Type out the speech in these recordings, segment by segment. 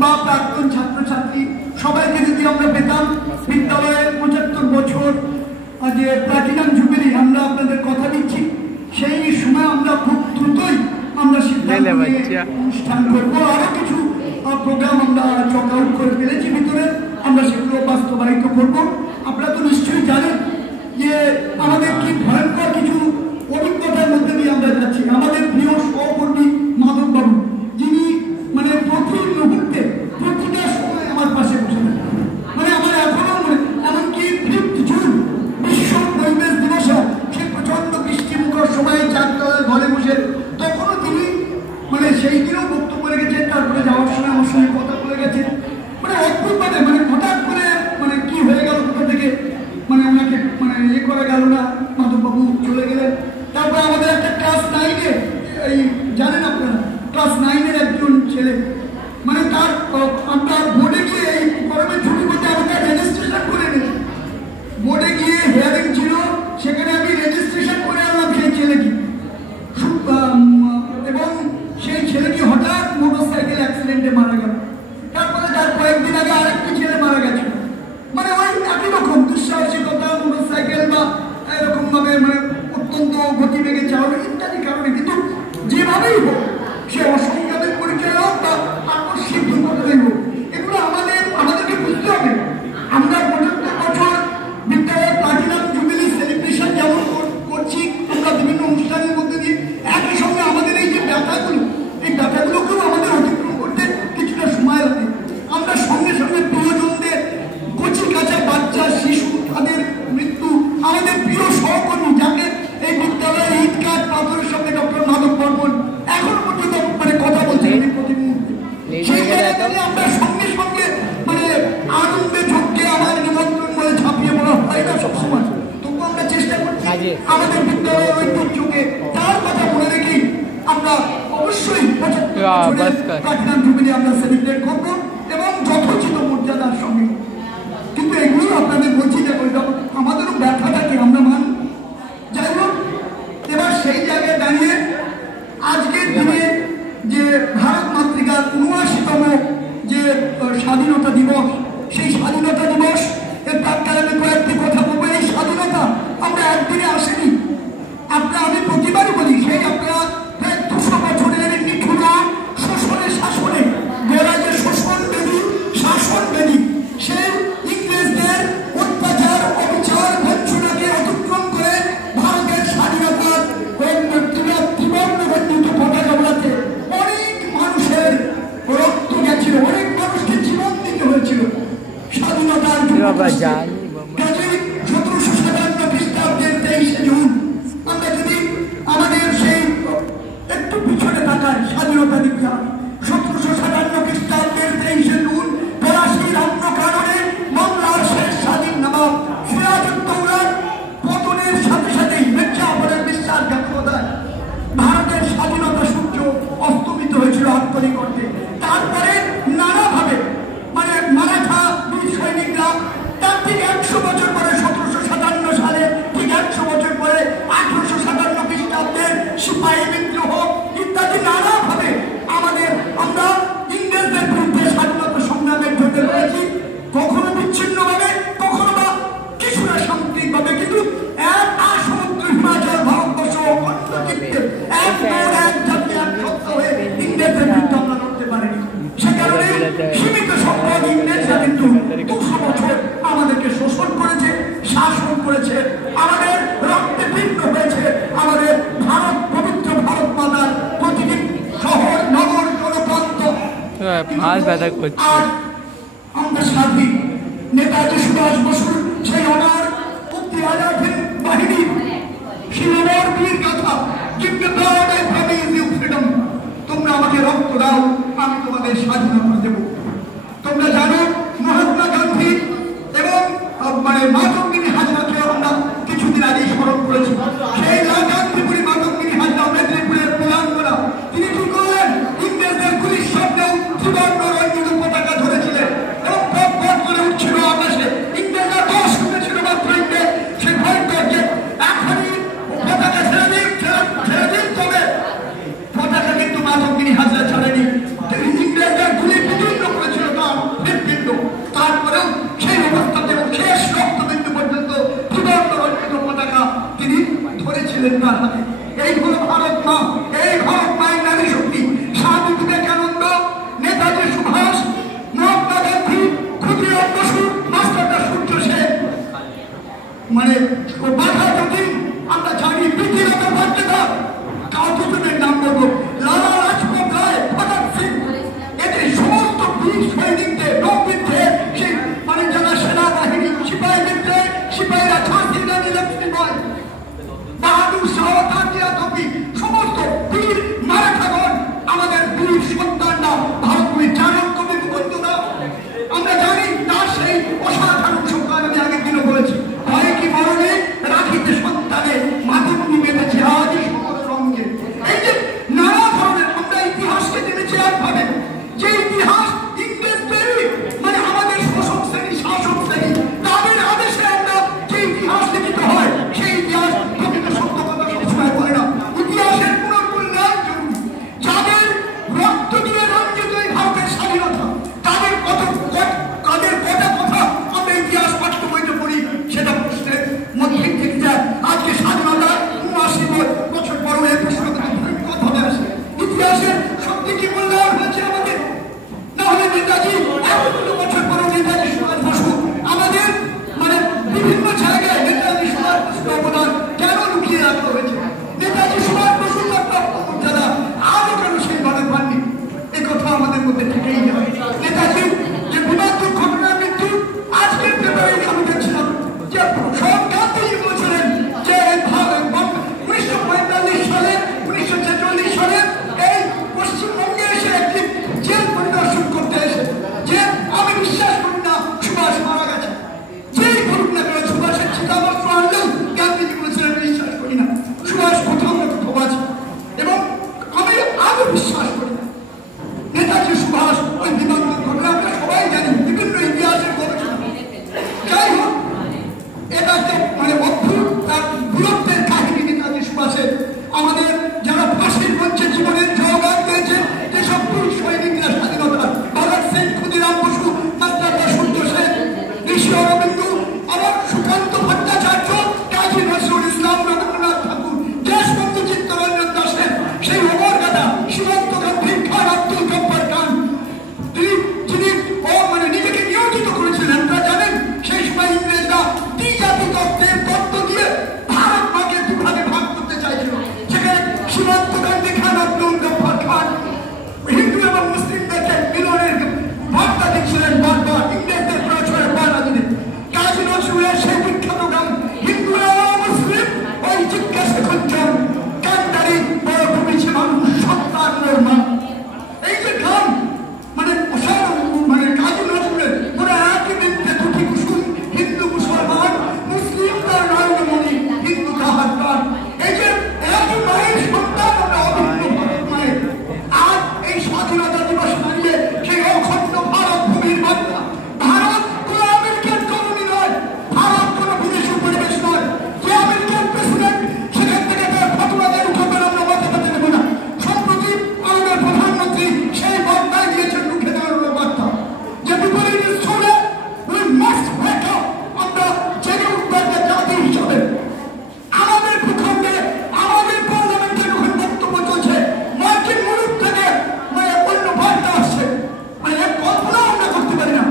বা প্রাক্তন ছাত্রছাত্রী সবাইকে যদি আমরা পেতাম, বিদ্যালয়ের 75 বছর যে প্লাটিনাম জুবিলি আমরা আপনাদের কথা দিচ্ছি, সেই সময় আমরা খুব দ্রুতই আমরা অনুষ্ঠান করবো। আরো কিছু প্রোগ্রাম আমরা চক আউট করে ফেলেছি ভিতরে, আমরা সেগুলো বাস্তবায়িত করবো। আপনারা তো নিশ্চয়ই জানেন যে আমাদের কি ভয়ঙ্কর কিছু অভিজ্ঞতার মধ্যে দিয়ে আমরা যাচ্ছি। আমাদের প্রিয় সহকর্মী মাধব বাবু, যিনি মানে প্রতি মুহূর্তে প্রতিটা সময় আমার পাশে বসে থাকেন, মানে আমার এখনো এমনকি 5 জুন বিশ্ব পরিবেশ দিবসে সে প্রচন্ড বৃষ্টিমুখর সময়ে চারতলার ঘরে বসে, তখনও তিনি মানে সেই দিনও বক্তব্য রেখেছেন, তারপরে যাওয়ার সময় আমার সঙ্গে কথা বলে গেছেন। মানে অদ্ভুত মানে হঠাৎ করে মানে কি হয়ে গেল কোথা থেকে মানে ওনাকে মানে ইয়ে করা গেল না, মাধববাবু চলে গেলেন। তারপরে আমাদের একটা ক্লাস 9-এ এই জানেন আপনারা, ক্লাস 9-এর একজন ছেলে মানে তার আমরা বোর্ডে গিয়ে এই গরমের ছুটি করতে আমাকে রেজিস্ট্রেশন করে নিয়েছি। বোর্ডে গিয়ে হিয়ারিং ছিল, সেখানে আমি রেজিস্ট্রেশন করে আনলাম সেই ছেলেকে, এবং সেই ছেলেটি হঠাৎ মোটরসাইকেল অ্যাক্সিডেন্টে মারা গেল। তারপরে তার কয়েকদিন আগে আরেকটি ছেলে মারা গেছে, মানে ওই একই রকম দুঃসাহসিকতা, মোটরসাইকেল বা এরকম ভাবে মানে অত্যন্ত গতিবেগে চালানো ইত্যাদি কারণে। কিন্তু যেভাবেই হোক, সে অসংখ্যাদের পরিচয় হোক বা আকস্মিক দুর্ঘটনাই হোক, এগুলো আমাদেরকে বুঝতে হবে। আমরা 75 বছর বিদ্যালয়ের প্লাটিনাম জুবিলি সেলিব্রেশন যেমন করছি আমরা বিভিন্ন অনুষ্ঠানের মধ্যে দিয়ে, একই সঙ্গে আমাদের এই যে ব্যথাগুলো, এই ব্যথাগুলোকেও আমাদের অতিক্রম করতে কিছুটা সময় লাগে। আমরা সঙ্গে সঙ্গে প্রিয়জনদের, কচি কাঁচা বাচ্চা শিশু, তাদের মৃত্যু, আমাদের প্রিয় সহকর্মী যাকে এই বিদ্যালয়ের ইট কাঠ পাথরের সঙ্গে ডক্টর মাধব বর্মন এখন পর্যন্ত মানে কথা বলছেন প্রতি মুহূর্তে, সেই জায়গায় আমরা সঙ্গে সঙ্গে মানে আনন্দে ঝোঁকে আমার নিমন্ত্রণ বলে ঝাঁপিয়ে পড়া হয় না সবসময়। তবু আমরা চেষ্টা করছি আমাদের বিদ্যালয়ের ঐতিহ্যকে, তার কথা মনে রেখেই আমরা অবশ্যই প্লাটিনাম জুবিলি আমরা সেলিব্রেট করবো এবং যথোচিত মর্যাদার সঙ্গে। কিন্তু এগুলো আপনাদের বলছি যে আমাদেরও ব্যথাটাকে আমরা মানি। যাই হোক, এবার সেই জায়গায় দাঁড়িয়ে আজকের দিনে যে ভারত মাতৃকার ৭৯তম যে স্বাধীনতা দিবস, সেই স্বাধীনতা দিবস এর প্রাক্কালে আমি কয়েকটি কথা বলবো। এই স্বাধীনতা আমরা একদিনে আসেনি। আমি প্রতিবারই বলি, সেই আপনারা প্রায় 200 বছরের নিঠুরা শোষণের শাসনে গোড়া যে শোষণ বেদি, শাসন বেদি, সেই ইংরেজদের অত্যাচার, অবিচার, বঞ্চনাকে অতিক্রম করে ভারতের স্বাধীনতার ত্রিবর্ণবর্ণিত পতাকা ওড়াতে অনেক মানুষের রক্ত গেছিল, অনেক মানুষকে জীবন দিতে হয়েছিল স্বাধীনতার জন্য। 1757 খ্রিস্টাব্দের 23শে জুন আমরা যদি আমাদের সেই একটু পিছনে তাকাই, স্বাধীনতা দিবস 1757 খ্রিস্টাব্দের 23শে জুন 82 অন্য কারণে বাংলার শেষ স্বাধীন নবাব সিরাজউদ্দৌলার পতনের সাথে সাথেই মির্জাফরের বিশ্বাসঘাতকতায় ভারতের স্বাধীনতা সূর্য অস্তমিত হয়েছিল আত্মরিক অর্থে। তারপরে নানাভাবে মানে মারাঠা বীর সৈনিকরা তার ঠিক 100 বছর পরে 1757 সালে, ঠিক 100 বছর পরে 1857 খ্রিস্টাব্দের সিপাহী বিদ্রোহ ইত্যাদি নানাভাবে আমরা ইংরেজদের বিরুদ্ধে স্বাধীনতা সংগ্রামের জন্য রয়েছি, কখনো বিচ্ছিন্নভাবে, কখনো বা কিছুটা সামগ্রিকভাবে। কিন্তু এক সমুদ্র হিমাচল ভারতবর্ষ অন্যচিত্তে এক জাতি এক সত্য হয়ে ইংরেজদের বিরুদ্ধে আমরা লড়তে পারিনি। সে কারণে সীমিত সংখ্যক ইংরেজরা কিন্তু 200 বছর আমাদেরকে শোষণ করেছে, শাসন করেছে, আমাদের রক্তে ভিন্ন হয়েছে। আমাদের ভারত, পবিত্র ভারত মাতার প্রতিটি শহর, নগর, জনপ্রান্ত আমরা স্বাধীন। নেতাজি সুভাষ বসুর সেই অনার মুক্তি বাহিনীর শিলমর বীর গাথা, তোমরা আমাকে রক্ত দাও, আমি তোমাদের স্বাধীনতা দেব। তোমরা জানো মহাত্মা গান্ধী এবং মানে মাতঙ্গিনী হাজরাকে আমরা কিছুদিন আগে স্মরণ করেছি। সেই গান্ধীপুরী মাতঙ্গিনী হাজরা মেদিনীপুরের প্রধানরা, তিনি কি করলেন? ইংরেজদের গুলির সামনেও ত্রিবর্ণ রঞ্জিত পতাকা ধরেছিলেন এবং পথ পথ করে উঠছিল আকাশে। ইংরেজরা 10 শুনেছিল মাত্র ইংরেজ সেই ভয়ঙ্কর যে এখনই পতাকা ছেড়ে দিন, তবে পতাকা কিন্তু মাতঙ্গিনী হাজরা ছাড়েনি। ইংরেজদের গুলি বিভিন্ন সৈনিকদের নৌবিদ্যে সেই মানে যারা সেনাবাহিনী সিপাহী বিদ্যে সিপাহীরা ঝাঁসি রানী লক্ষ্মীবাই বাহাদুর শাহ তাতিয়া কবি সমস্ত বীর মারাঠাগণ আমাদের বীর সন্তানরা ভারতবীর চাণক্য কবি মুকুন্দরা আমরা জানি তার সেই অসাধারণ সংখ্যান আমি আগের দিনও বলেছি হয় কি মরণে রাখিতে সন্তানে মাদক নিবেদে জিহাদি সঙ্গে এই যে নানা ধরনের আমরা ইতিহাসকে জেনেছি একভাবে যে ইতিহাস ইংরেজদের মানে আমাদের শোষক শ্রেণী শাসক শ্রেণী তাদের আদেশে আমরা যে ইতিহাস লিখিত হয় সেই ইতিহাস প্রকৃত সত্য কথা সবসময় বলে না ইতিহাসের পুনর্মূল্যায়ন জরুরি যাদের রক্ত দিয়ে রঞ্জিত এই ভারতের স্বাধীনতা তাদের কত কথা আমরা ইতিহাস পাঠ্য বইতে পড়ি সেটা প্রশ্নের মধ্যে থেকে যায় আজকে স্বাধীনতা ৭৯ বছর পরও এই প্রশ্ন ভাবে আসে ইতিহাসের সত্যি কি মূল্যায়ন হয়েছে আমাদের না হলে নেতাজি ১০০ বছর পরও নেতাজি সুভাষ বসু আমাদের মানে বিভিন্ন জায়গায় নেতাজি সুভাষ বসুর অবদান কেন লুকিয়ে রাখা হয়েছে নেতাজি সুভাষ বসুর যারা আজও কেন সেইভাবে পাননি এই কথা আমাদের মধ্যে থেকেই যায় নেতাজি যে বিমান দুর্ঘটনার মৃত্যু আজকের পেপারে আমি দেখছিলাম যে সরকারই বলছিলেন যে ১৯৪৫ সালে ১৯৪৬ সালে এই পশ্চিমবঙ্গে এসে একটি জেল পরিদর্শন করতে এসে যে আমি বিশ্বাস করি না সুভাষ মারা গেছে যেই বলুক না কেন সুভাষের চিতাবস্ত্র আনলেও গান্ধীজি বলেছিলেন বিশ্বাস করি না সুভাষ কোথাও না কোথাও আছে এবং আমি আরো বিশ্বাস করি না নেতাজি সুভাষ ওই বিমান দুর্ঘটনা আমরা সবাই জানি বিভিন্ন ইতিহাসের গবেষণা যাই হোক এটা একটা মানে অদ্ভুত তার বীরত্বের কাহিনী নেতাজি সুভাষের আমাদের যারা ফাঁসির মঞ্চে জীবনের জয়গান দিয়েছেন যেসব পুরুষ সৈনিকরা স্বাধীনতার ভগৎ সিং ক্ষুদিরাম বসু মাস্টারদা সূর্য সেন ঋষি অরবিন্দ আবার সুকান্ত ভট্টাচার্য কাজী নজরুল ইসলাম রবীন্দ্রনাথ ঠাকুর দেশবন্ধু চিত্তরঞ্জন দাসের সেই অমরগাথা সীমান্ত গান্ধী খান আব্দুল গফ্ফার খান যিনি মানে নিজেকে নিয়োজিত করেছিলেন আপনারা জানেন সেই সময় ইংরেজরা দ্বিজাতি তত্ত্বের তত্ত্ব দিয়ে ভারত মাকে দুভাগে ভাগ করতে চাইছিল সেখানে সীমান্ত গান্ধী খান আব্দুল গফ্ফার খান হিন্দু এবং মুসলিমদেরকে মিলনের বার্তা দিচ্ছিলেন বারবার ইংরেজদের প্রচারের বাধা দিলেন কাজী নজরুলের সেই বিখ্যাত গান হিন্দু এবং মুসলিম ওই জিজ্ঞাসা খুঁজছেন কান্ডারি বড় কমেছে মানুষ সত্তার নর্মা এই যে গান মানে মানে কাজী নজরুলের ওরা একই বৃত্তে দুটি কুসুম হিন্দু মুসলমান মুসলিম তার নয়নমণি হিন্দু তাহার প্রাণ এই যে একই মায়ের সন্তান আমরা অভিন্ন ভারত মায়ের আজ এই স্বাধীনতা দিবস মানিয়ে সেই অখণ্ড ভারত ভূমির বার্তা ভারত কোনো আমেরিকান কলোনি নয় ভারত কোনো বিদেশি পরিবেশ নয় যে আমেরিকান প্রেসিডেন্ট সেখান থেকে তার ফটোয়াদের উঠাবেন আমরা মাথা পেতে দেবো না সম্প্রতি আমাদের প্রধানমন্ত্রী সেই বার্তায় দিয়েছেন মুখে দাঁড়ানোর বার্তা যে বিপরীত স্থলে উই মাস্ট ওয়েক আপ আমরা জেগে উঠবো একটা জাতি হিসাবে আমাদের ভূখণ্ডে আমাদের পার্লামেন্টে যখন বক্তব্য চলছে মার্কিন মুলুক থেকে মানে অন্য বার্তা আসছে মানে এর কল্পনা আমরা করতে পারি না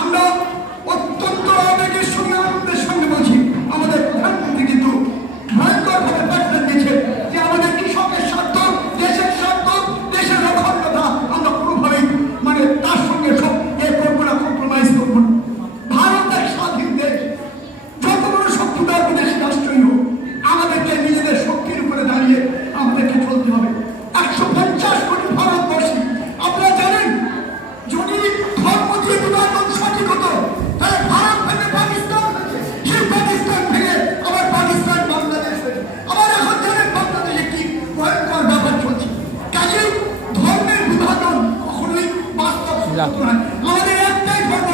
আমরা অত্যন্ত আবেগের সঙ্গে আনন্দের সঙ্গে বলছি আমাদের প্রধানমন্ত্রী কিন্তু ভয়ঙ্করভাবে বার্তা দিয়েছে যে আমাদের কৃষকের স্বার্থ দেশের স্বার্থ দেশের অখণ্ডতা আমরা কোনোভাবেই মানে তার সঙ্গে সব এ করবো না কম্প্রোমাইজ করবো না ভারত এক স্বাধীন দেশ যত বড় শক্তিদার বিদেশি রাষ্ট্রই হোক আমাদেরকে নিজেদের শক্তির উপরে দাঁড়িয়ে আমাদেরকে চলতে হবে ১৫০ কোটি ভারতবর্ষী আপনারা জানেন যদি ধর্ম দিয়ে বিভাজন সঠিক হতো তাহলে ভারত ভেঙে পাকিস্তান হয়েছে সেই পাকিস্তান ভেঙে আবার পাকিস্তান বাংলাদেশ হয়েছে আবার এখন জানেন বাংলাদেশে কি ভয়ঙ্কর ব্যাপার চলছে কাজেই ধর্মের বিভাজন কখনোই বাস্তব সত্য নয় আমাদের একটাই ধর্ম